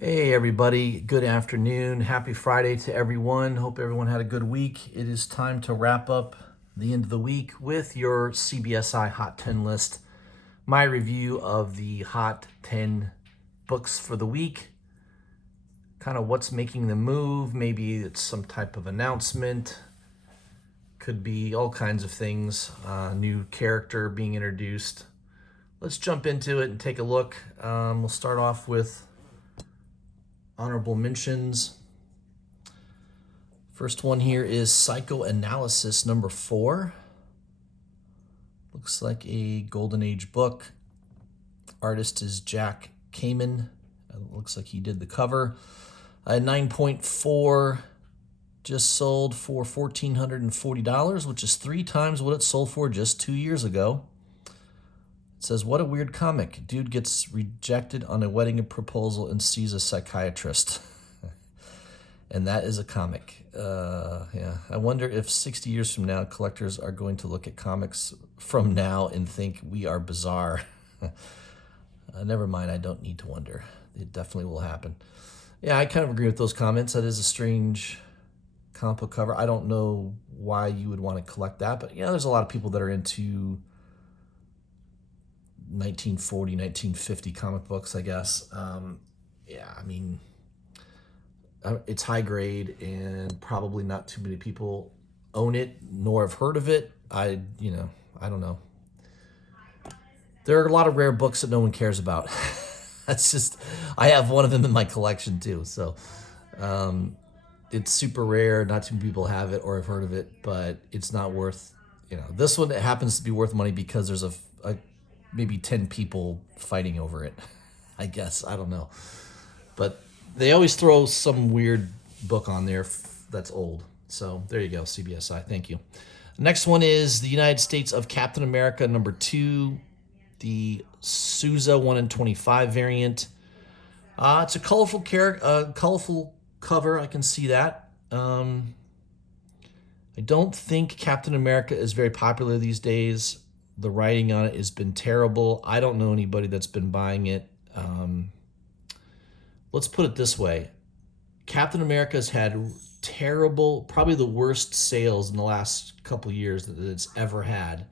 Hey everybody, good afternoon. Happy Friday to everyone. Hope everyone had a good week. It is time to wrap up the end of the week with your CBSI Hot 10 list. My review of the Hot 10 books for the week. Kind of what's making the move. Maybe it's some type of announcement. Could be all kinds of things. New character being introduced. Let's jump into it and take a look. We'll start off with honorable mentions. First one here is Psychoanalysis number 4. Looks like a Golden Age book. Artist is Jack Kamen. Looks like he did the cover. 9.4 just sold for $1,440, which is 3 times what it sold for just 2 years ago. It says, what a weird comic. Dude gets rejected on a wedding proposal and sees a psychiatrist. And that is a comic. Yeah, I wonder if 60 years from now, collectors are going to look at comics from now and think we are bizarre. Never mind, I don't need to wonder. It definitely will happen. Yeah, I kind of agree with those comments. That is a strange comic book cover. I don't know why you would want to collect that, but there's a lot of people that are into 1940, 1950 comic books, I guess. Yeah, I mean, it's high grade and probably not too many people own it nor have heard of it. I don't know. There are a lot of rare books that no one cares about. That's just, I have one of them in my collection too. So it's super rare. Not too many people have it or have heard of it, but it's not worth, this one happens to be worth money because there's a maybe 10 people fighting over it. I guess, I don't know. But they always throw some weird book on there that's old. So there you go, CBSI. Thank you. Next one is the United States of Captain America number 2, the Sousa 1 in 25 variant. It's a colorful cover. I can see that. I don't think Captain America is very popular these days. The writing on it has been terrible. I don't know anybody that's been buying it. Let's put it this way. Captain America's had terrible, probably the worst sales in the last couple years that it's ever had.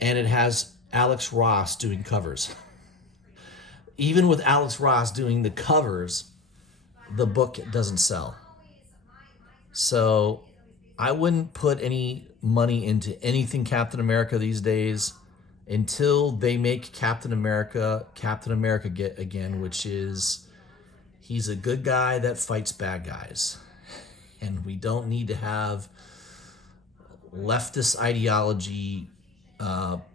And it has Alex Ross doing covers. Even with Alex Ross doing the covers, the book doesn't sell. So I wouldn't put any money into anything Captain America these days until they make Captain America again, which is he's a good guy that fights bad guys. And we don't need to have leftist ideology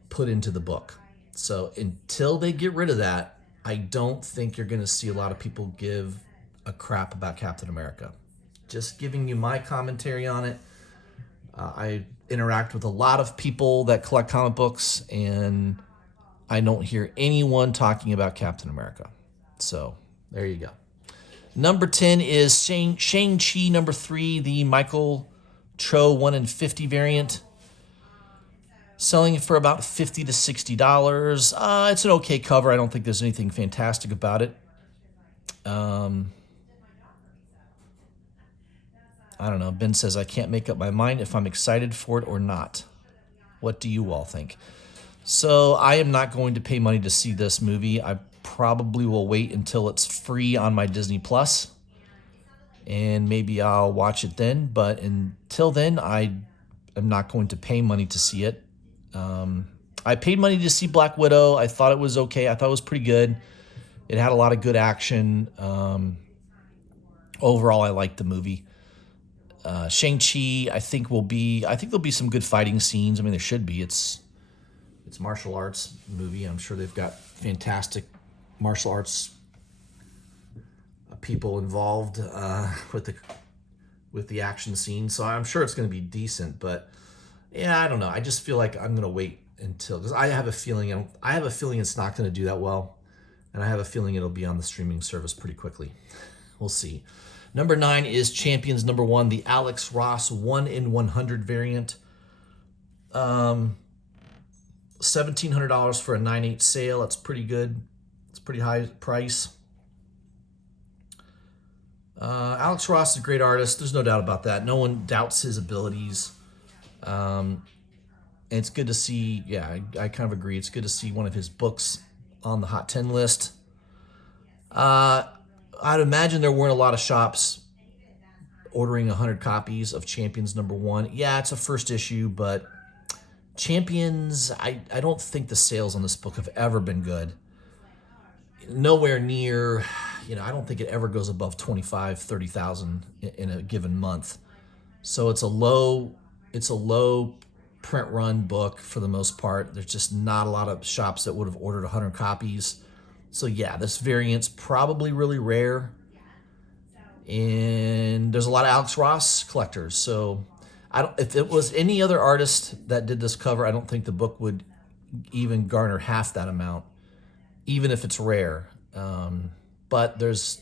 put into the book. So until they get rid of that, I don't think you're going to see a lot of people give a crap about Captain America. Just giving you my commentary on it. I interact with a lot of people that collect comic books, and I don't hear anyone talking about Captain America. So there you go. Number 10 is Shang-Chi number 3, the Michael Cho 1 in 50 variant. Selling for about $50 to $60. It's an okay cover. I don't think there's anything fantastic about it. I don't know. Ben says, I can't make up my mind if I'm excited for it or not. What do you all think? So I am not going to pay money to see this movie. I probably will wait until it's free on my Disney Plus, and maybe I'll watch it then. But until then, I am not going to pay money to see it. I paid money to see Black Widow. I thought it was okay. I thought it was pretty good. It had a lot of good action. Overall, I liked the movie. Shang-Chi, I think there'll be some good fighting scenes. I mean, there should be. It's martial arts movie. I'm sure they've got fantastic martial arts people involved with the action scene. So I'm sure it's going to be decent. But yeah, I don't know. I just feel like I'm going to wait until, because I have a feeling it's not going to do that well, and I have a feeling it'll be on the streaming service pretty quickly. We'll see. Number 9 is Champions number 1, the Alex Ross 1 in 100 variant. $1,700 for a 9/8 sale. That's pretty good. It's pretty high price. Alex Ross is a great artist. There's no doubt about that. No one doubts his abilities. And it's good to see, yeah, I kind of agree. It's good to see one of his books on the Hot 10 list. Uh, I'd imagine there weren't a lot of shops ordering 100 copies of Champions #1. Yeah, it's a first issue, but Champions, I don't think the sales on this book have ever been good. Nowhere near, I don't think it ever goes above 25, 30,000 in a given month. So it's a low print run book for the most part. There's just not a lot of shops that would have ordered 100 copies. So yeah, this variant's probably really rare. And there's a lot of Alex Ross collectors. So if it was any other artist that did this cover, I don't think the book would even garner half that amount, even if it's rare. But there's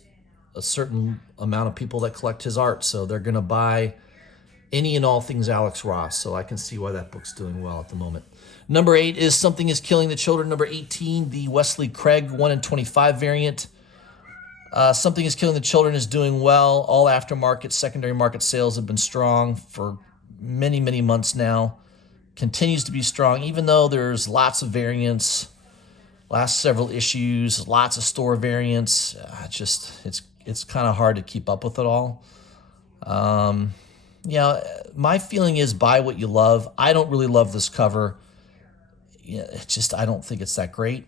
a certain amount of people that collect his art, so they're going to buy any and all things Alex Ross. So I can see why that book's doing well at the moment. Number 8 is Something is Killing the Children. Number 18, the Wesley Craig 1 in 25 variant. Something is Killing the Children is doing well. All aftermarket, secondary market sales have been strong for many, many months now. Continues to be strong, even though there's lots of variants. Last several issues, lots of store variants. It's kind of hard to keep up with it all. My feeling is buy what you love. I don't really love this cover. I don't think it's that great.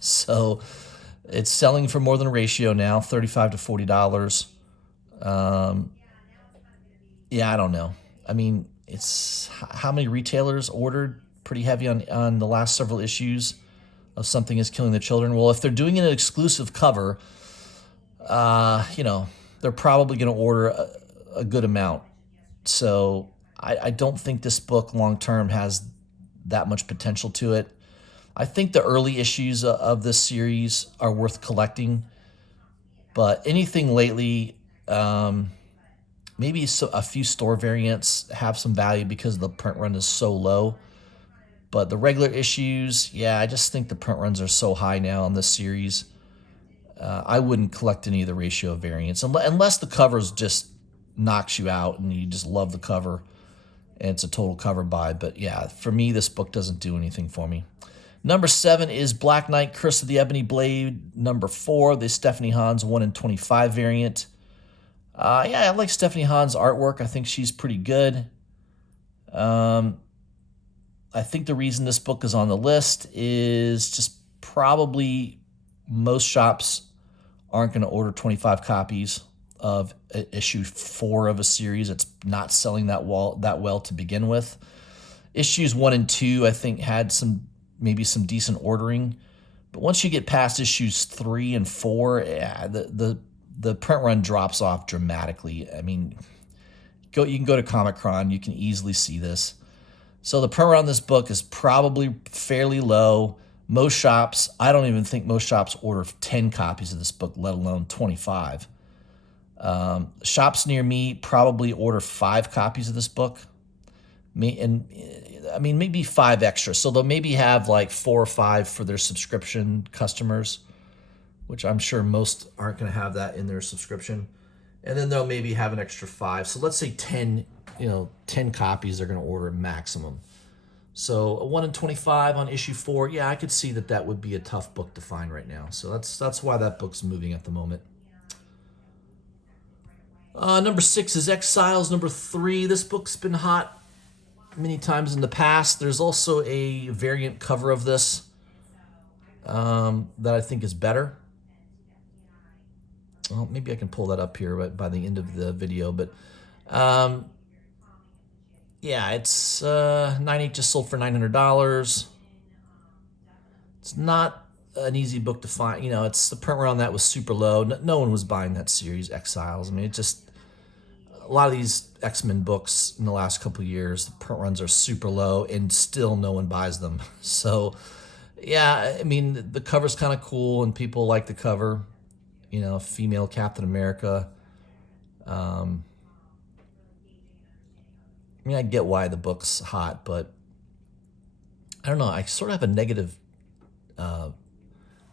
So it's selling for more than a ratio now, $35 to $40. I don't know. I mean, it's how many retailers ordered pretty heavy on the last several issues of Something is Killing the Children. Well, if they're doing an exclusive cover, they're probably going to order a good amount. So I don't think this book long term has that much potential to it. I think the early issues of this series are worth collecting, but anything lately, maybe a few store variants have some value because the print run is so low. But the regular issues, I just think the print runs are so high now on this series. I wouldn't collect any of the ratio variants unless the covers just knocks you out and you just love the cover and it's a total cover buy. But yeah, for me, this book doesn't do anything for me. Number 7 is Black Knight, Curse of the Ebony Blade. Number 4, the Stephanie Hans 1 in 25 variant. I like Stephanie Hans' artwork. I think she's pretty good. I think the reason this book is on the list is just probably most shops aren't going to order 25 copies of issue 4 of a series. It's not selling that well to begin with. Issues 1 and 2, I think, had maybe some decent ordering, but once you get past issues 3 and 4, the print run drops off dramatically. I mean, you can go to Comic-Con, you can easily see this. So the print run on this book is probably fairly low. I don't even think most shops order 10 copies of this book, let alone 25. Shops near me probably order 5 copies of this book. Maybe 5 extra. So they'll maybe have like 4 or 5 for their subscription customers, which I'm sure most aren't going to have that in their subscription. And then they'll maybe have an extra 5. So let's say 10 copies they're going to order maximum. So a 1 in 25 on issue 4, I could see that would be a tough book to find right now. So that's why that book's moving at the moment. Number 6 is Exiles. Number 3, this book's been hot many times in the past. There's also a variant cover of this that I think is better. Well, maybe I can pull that up here by the end of the video, but it's 98 just sold for $900. It's not an easy book to find. It's the print run on that was super low. No one was buying that series, Exiles. I mean, a lot of these X-Men books in the last couple of years, the print runs are super low and still no one buys them. So, the cover's kind of cool and people like the cover. Female Captain America. I get why the book's hot, but I don't know. I sort of have a negative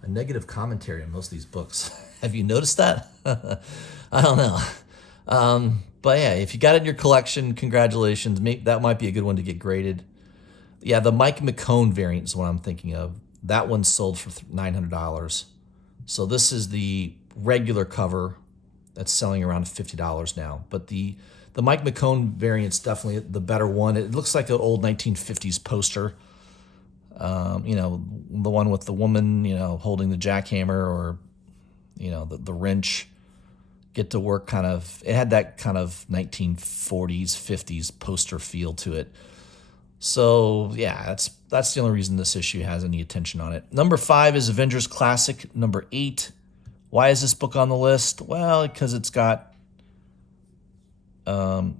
a negative commentary on most of these books. Have you noticed that? I don't know. But yeah, if you got it in your collection, congratulations. That might be a good one to get graded. Yeah, the Mike McCone variant is what I'm thinking of. That one sold for $900. So this is the regular cover that's selling around $50 now. But the Mike McCone variant's definitely the better one. It looks like an old 1950s poster. The one with the woman, holding the jackhammer, or the wrench. Get to work kind of. It had that kind of 1940s, 50s poster feel to it. So yeah, that's the only reason this issue has any attention on it. Number 5 is Avengers Classic. Number 8. Why is this book on the list? Well, because it's got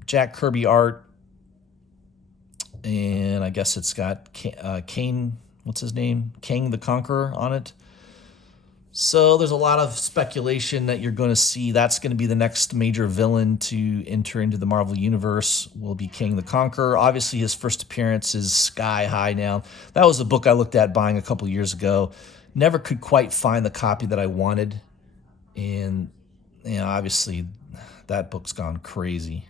Jack Kirby art, and I guess it's got Kane. What's his name? Kang the Conqueror on it. So there's a lot of speculation that you're going to see that's going to be the next major villain to enter into the Marvel Universe, will be Kang the Conqueror. Obviously, his first appearance is sky high now. That was a book I looked at buying a couple years ago. Never could quite find the copy that I wanted. And, obviously, that book's gone crazy.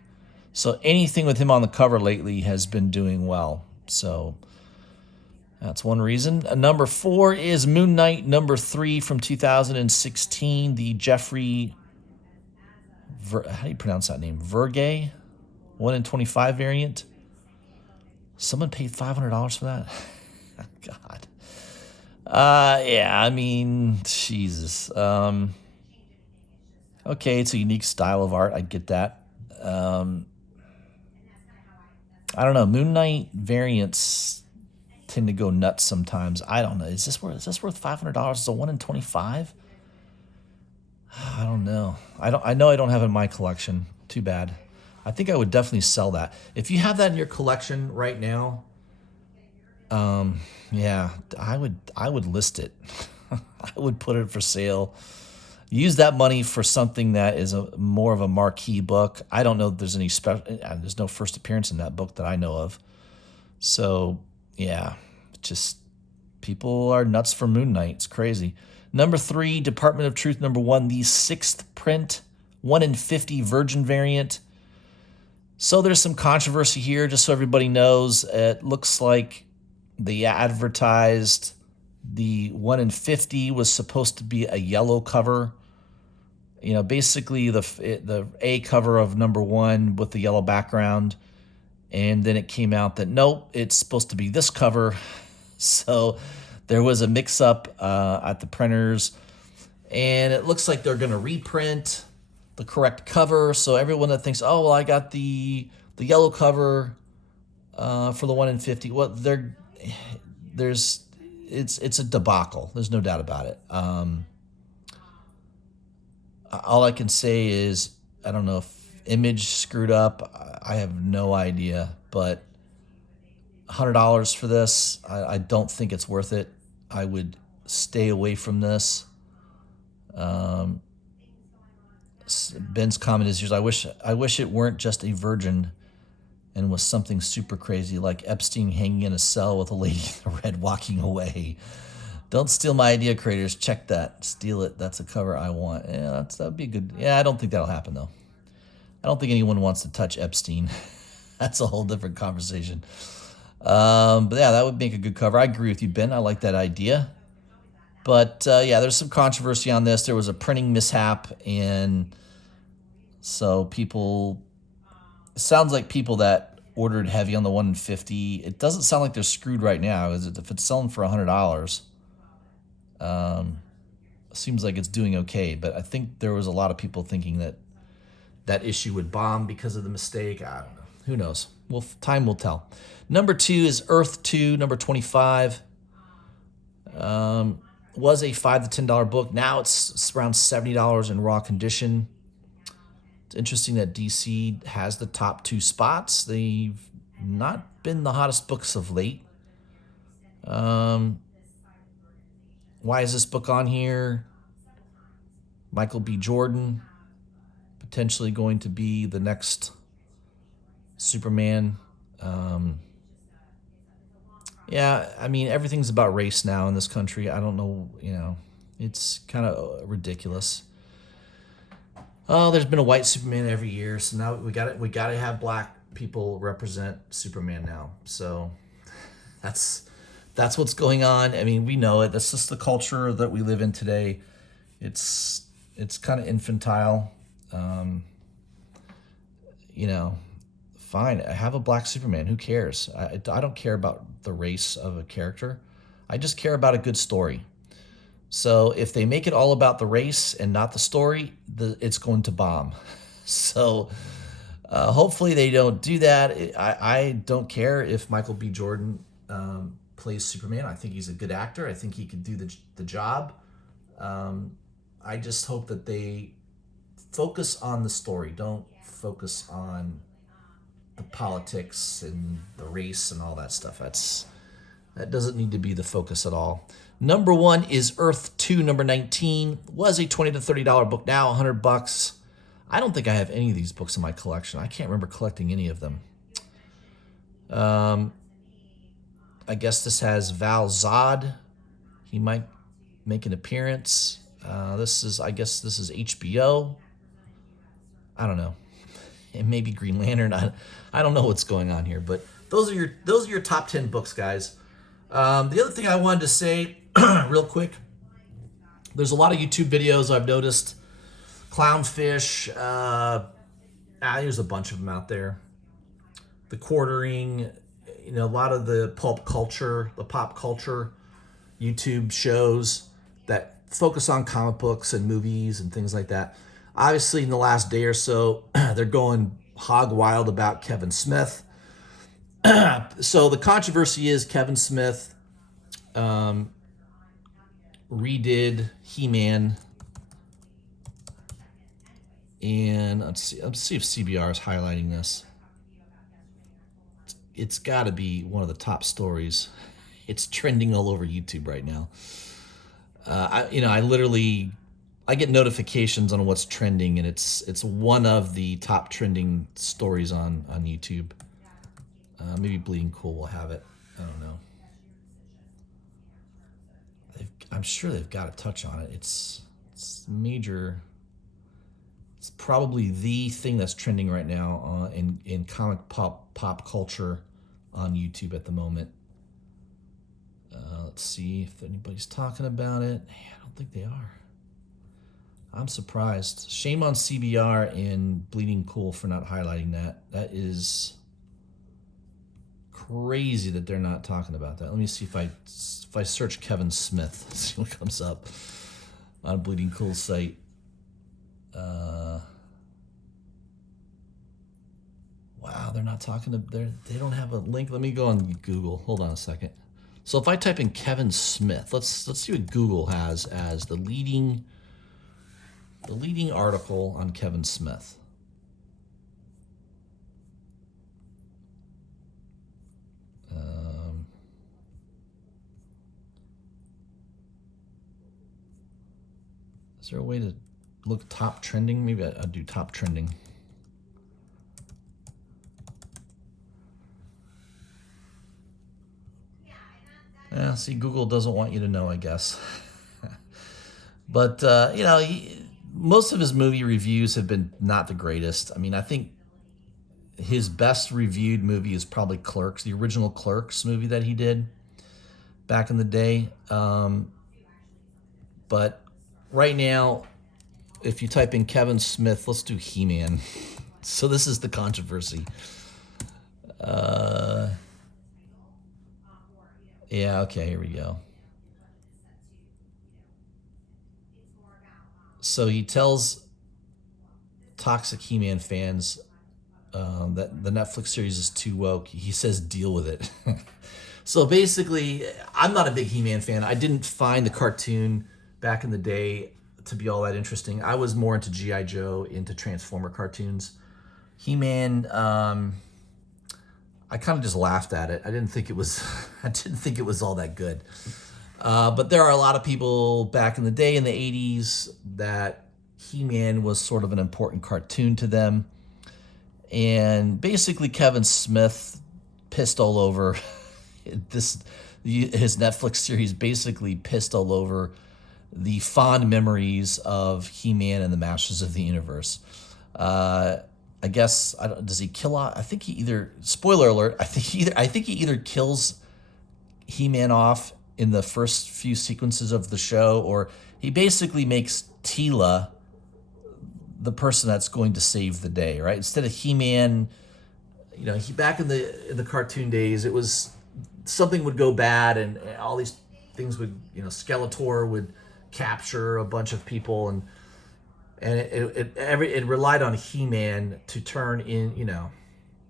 So anything with him on the cover lately has been doing well. So that's one reason. Number 4 is Moon Knight, number 3 from 2016. The Jeffrey, how do you pronounce that name? Vergey, 1 in 25 variant. Someone paid $500 for that? God. Yeah, I mean, Jesus. Okay, it's a unique style of art. I get that. I don't know. Moon Knight variants tend to go nuts sometimes. I don't know. Is this worth $500? It's a 1 in 25? I don't know. I know I don't have it in my collection. Too bad. I think I would definitely sell that. If you have that in your collection right now, yeah, I would list it. I would put it for sale. Use that money for something that is more of a marquee book. I don't know if there's any there's no first appearance in that book that I know of. So, yeah, just people are nuts for Moon Knight. It's crazy. Number 3, Department of Truth, number 1, the 6th print, 1 in 50 Virgin variant. So there's some controversy here, just so everybody knows. It looks like they advertised the 1 in 50 was supposed to be a yellow cover. Basically the A cover of number 1 with the yellow background. And then it came out that, nope, it's supposed to be this cover. So there was a mix-up at the printers. And it looks like they're going to reprint the correct cover. So everyone that thinks, oh, well, I got the yellow cover for the 1 in 50. Well, it's a debacle. There's no doubt about it. All I can say is, I don't know if Image screwed up. I have no idea, but $100 for this, I don't think it's worth it. I would stay away from this. Ben's comment is, I wish it weren't just a virgin and was something super crazy like Epstein hanging in a cell with a lady in red walking away. Don't steal my idea, creators. Check that. Steal it. That's a cover I want. Yeah, that would be good. Yeah, I don't think that'll happen, though. I don't think anyone wants to touch Epstein. That's a whole different conversation. But yeah, that would make a good cover. I agree with you, Ben. I like that idea. But yeah, there's some controversy on this. There was a printing mishap, and so it sounds like people that ordered heavy on the 1 in 50, it doesn't sound like they're screwed right now. If it's selling for $100, seems like it's doing okay. But I think there was a lot of people thinking that issue would bomb because of the mistake. I don't know. Who knows? Well, time will tell. Number 2 is Earth 2, number 25. Was a $5 to $10 book. Now it's around $70 in raw condition. It's interesting that DC has the top 2 spots. They've not been the hottest books of late. Why is this book on here? Michael B. Jordan, potentially going to be the next Superman. Yeah, I mean, everything's about race now in this country. I don't know, It's kind of ridiculous. Oh, there's been a white Superman every year, so now we got to have black people represent Superman now. So that's what's going on. I mean, we know it. That's just the culture that we live in today. It's kind of infantile. You know, fine. I have a black Superman. Who cares? I don't care about the race of a character. I just care about a good story. So if they make it all about the race and not the story, it's going to bomb. So hopefully they don't do that. I don't care if Michael B. Jordan plays Superman. I think he's a good actor. I think he could do the job. I just hope that they focus on the story. Don't focus on the politics and the race and all that stuff. That doesn't need to be the focus at all. Number 1 is Earth 2, number 19. Was a $20 to $30 book, now $100. I don't think I have any of these books in my collection. I can't remember collecting any of them. I guess this has Val Zod. He might make an appearance. I guess this is HBO. I don't know. It may be Green Lantern. I don't know what's going on here, but those are your top 10 books, guys. The other thing I wanted to say real quick, there's a lot of YouTube videos I've noticed. Clownfish, there's a bunch of them out there. The Quartering, a lot of the pop culture YouTube shows that focus on comic books and movies and things like that. Obviously, in the last day or so, they're going hog wild about Kevin Smith. So the controversy is Kevin Smith redid He-Man, and let's see if CBR is highlighting this. It's got to be one of the top stories. It's trending all over YouTube right now. I get notifications on what's trending, and it's one of the top trending stories on YouTube. Maybe Bleeding Cool will have it. I don't know. I'm sure they've got to touch on it. It's major. It's probably the thing that's trending right now in comic pop culture on YouTube at the moment. Let's see if anybody's talking about it. I don't think they are. I'm surprised. Shame on CBR and Bleeding Cool for not highlighting that. That is crazy that they're not talking about that. Let me see if I search Kevin Smith, see what comes up on Bleeding Cool's site. Wow, they're not talking to. They don't have a link. Let me go on Google. Hold on a second. So if I type in Kevin Smith, let's see what Google has as the leading article on Kevin Smith. Is there a way to look top trending? Maybe I'll do top trending. Yeah, see, Google doesn't want you to know, I guess. But, most of his movie reviews have been not the greatest. I mean, I think his best reviewed movie is probably Clerks, the original Clerks movie that he did back in the day. But right now, if you type in Kevin Smith, let's do He-Man. So this is the controversy. Yeah, okay, here we go. So he tells Toxic He-Man fans that the Netflix series is too woke. He says, deal with it. So basically, I'm not a big He-Man fan. I didn't find the cartoon back in the day to be all that interesting. I was more into G.I. Joe, into Transformer cartoons. He-Man, I kind of just laughed at it. I didn't think it was all that good. But there are a lot of people back in the day in the 80s that He-Man was sort of an important cartoon to them. And basically Kevin Smith pissed all over his Netflix series, basically pissed all over the fond memories of He-Man and the Masters of the Universe. I guess does he kill off? I think he either, spoiler alert. I think he either kills He-Man off in the first few sequences of the show, or he basically makes Teela the person that's going to save the day, right? Instead of He-Man, he back in the cartoon days, it was something would go bad and all these things would, Skeletor would capture a bunch of people, and it relied on He-Man to turn in,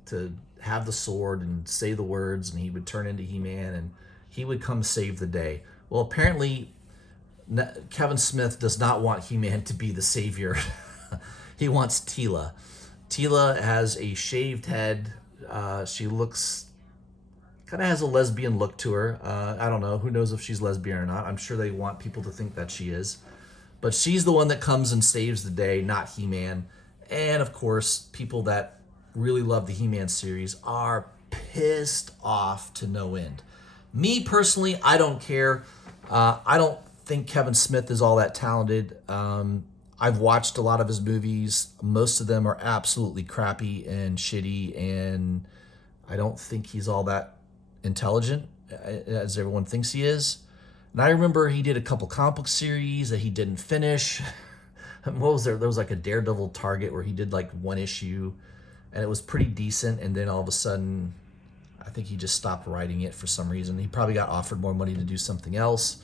to have the sword and say the words, and he would turn into He-Man and he would come save the day. Well, apparently Kevin Smith does not want He-Man to be the savior. He wants Teela. Teela has a shaved head. She looks, kind of has a lesbian look to her. I don't know. Who knows if she's lesbian or not? I'm sure they want people to think that she is. But she's the one that comes and saves the day, not He-Man. And of course, people that really love the He-Man series are pissed off to no end. Me personally, I don't care. I don't think Kevin Smith is all that talented. I've watched a lot of his movies. Most of them are absolutely crappy and shitty, and I don't think he's all that intelligent as everyone thinks he is. And I remember he did a couple comic book series that he didn't finish. What was there? There was like a Daredevil Target where he did like one issue, and it was pretty decent. And then all of a sudden, I think he just stopped writing it for some reason. He probably got offered more money to do something else.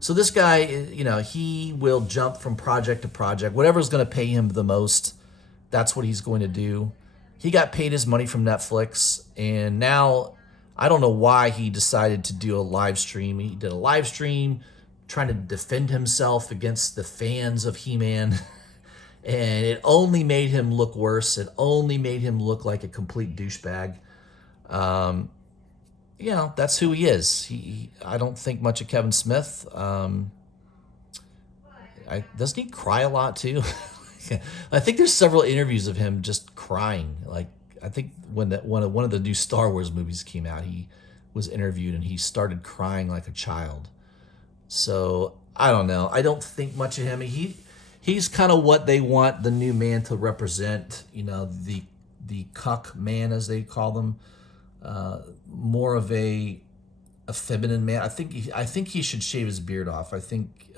So this guy, he will jump from project to project. Whatever's going to pay him the most, that's what he's going to do. He got paid his money from Netflix, and now I don't know why he decided to do a live stream. He did a live stream trying to defend himself against the fans of He-Man, and it only made him look worse. It only made him look like a complete douchebag. That's who he is. I don't think much of Kevin Smith. Doesn't he cry a lot too? I think there's several interviews of him just crying. Like, I think when one of the new Star Wars movies came out, he was interviewed and he started crying like a child. So I don't know. I don't think much of him. He's kind of what they want the new man to represent. The cuck man, as they call them. More of a feminine man. I think he should shave his beard off. I think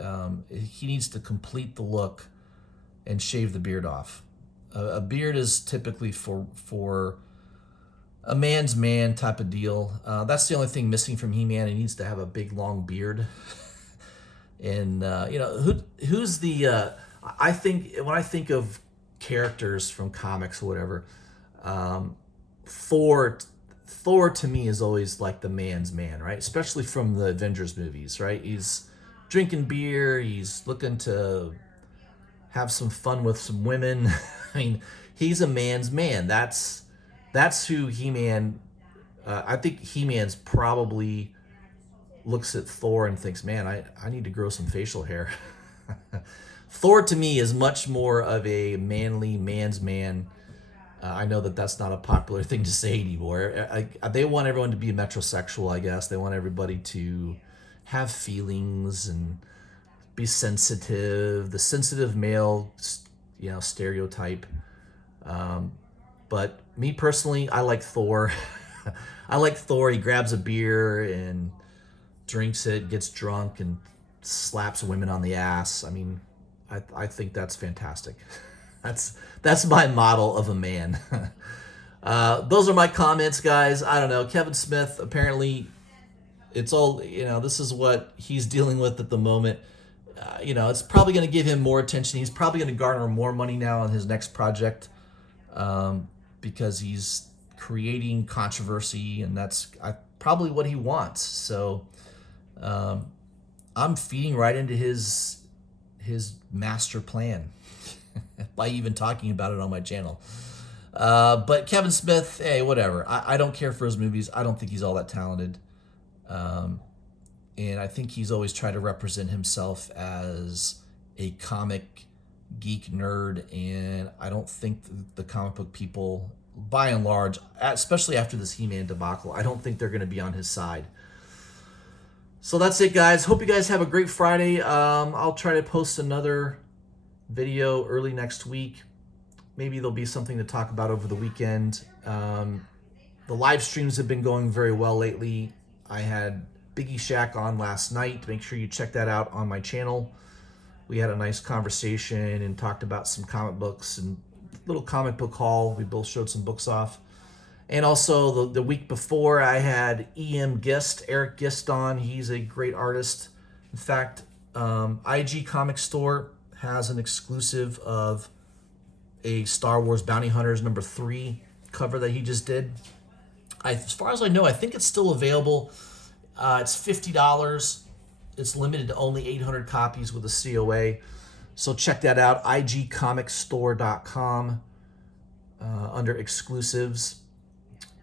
he needs to complete the look and shave the beard off. A beard is typically for a man's man type of deal. That's the only thing missing from He-Man. He needs to have a big long beard. And who's the? I think when I think of characters from comics or whatever, Thor to me is always like the man's man, right? Especially from the Avengers movies, right? He's drinking beer. He's looking to have some fun with some women. I mean, he's a man's man. That's who He-Man. I think He-Man's probably looks at Thor and thinks, man, I need to grow some facial hair. Thor to me is much more of a manly man's man. I know that that's not a popular thing to say anymore. They want everyone to be metrosexual, I guess. They want everybody to have feelings and be sensitive. The sensitive male, stereotype. But me personally, I like Thor. I like Thor. He grabs a beer and drinks it, gets drunk, and slaps women on the ass. I mean, I think that's fantastic. That's my model of a man. Those are my comments, guys. I don't know. Kevin Smith, apparently, it's all, this is what he's dealing with at the moment. It's probably going to give him more attention. He's probably going to garner more money now on his next project because he's creating controversy, and that's probably what he wants. So I'm feeding right into his master plan by even talking about it on my channel. But Kevin Smith, hey, whatever. I don't care for his movies. I don't think he's all that talented. And I think he's always tried to represent himself as a comic geek nerd. And I don't think the comic book people, by and large, especially after this He-Man debacle, I don't think they're going to be on his side. So that's it, guys. Hope you guys have a great Friday. I'll try to post another video early next week. Maybe there'll be something to talk about over the weekend. The live streams have been going very well lately. I had Biggie Shack on last night. Make sure you check that out on my channel. We had a nice conversation and talked about some comic books and little comic book haul. We both showed some books off. And also the week before, I had Eric Gist on. He's a great artist. In fact, IG Comic Store has an exclusive of a Star Wars Bounty Hunters #3 cover that he just did. As far as I know, I think it's still available. It's $50. It's limited to only 800 copies with a COA. So check that out, igcomicsstore.com under exclusives.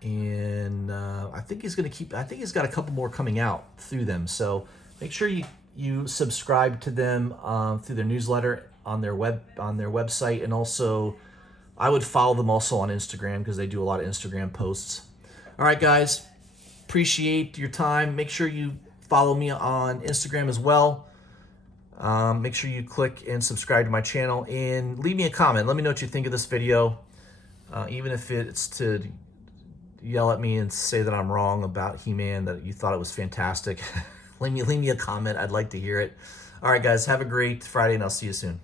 And I think he's got a couple more coming out through them. So make sure you subscribe to them through their newsletter on their website, and also I would follow them also on Instagram because they do a lot of Instagram posts. All right, guys, appreciate your time. Make sure you follow me on Instagram as well. Make sure you click and subscribe to my channel and leave me a comment. Let me know what you think of this video, even if it's to yell at me and say that I'm wrong about He-Man, that you thought it was fantastic. leave me a comment. I'd like to hear it. All right, guys, have a great Friday, and I'll see you soon.